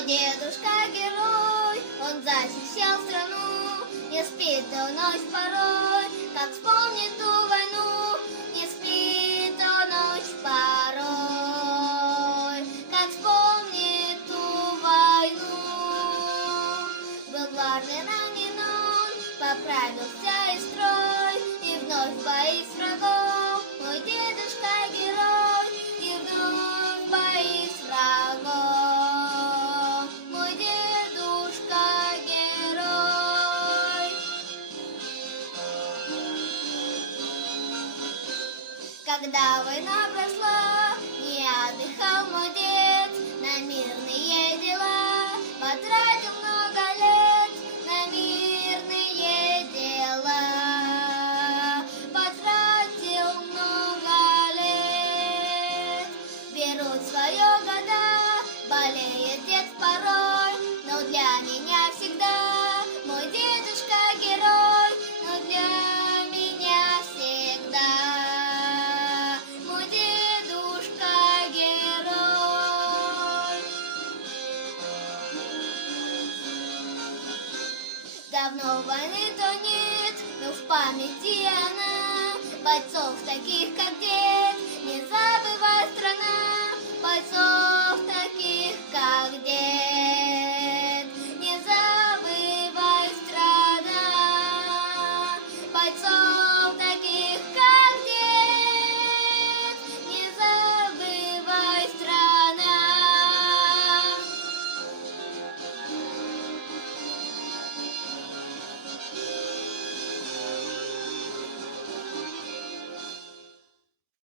Мой дедушка герой, он защищал страну, не спит он ночь порой, как вспомнит ту войну. Не спит он ночь порой, как вспомнит ту войну. Был в армии ранен он, поправился и строй, и вновь в бои с врагом. Мой дедушка герой, и вновь в бои с врагом. Мой дедушка герой. Когда война прошла, не отдыхал мой дед на мирные дела. Потратил много лет на мирные дела. Потратил много лет. Берут свое года, болеет дед порой, но для меня всегда мой дедушка герой, но для меня всегда мой дедушка герой. Давно войны-то нет, но в памяти она бойцов таких, как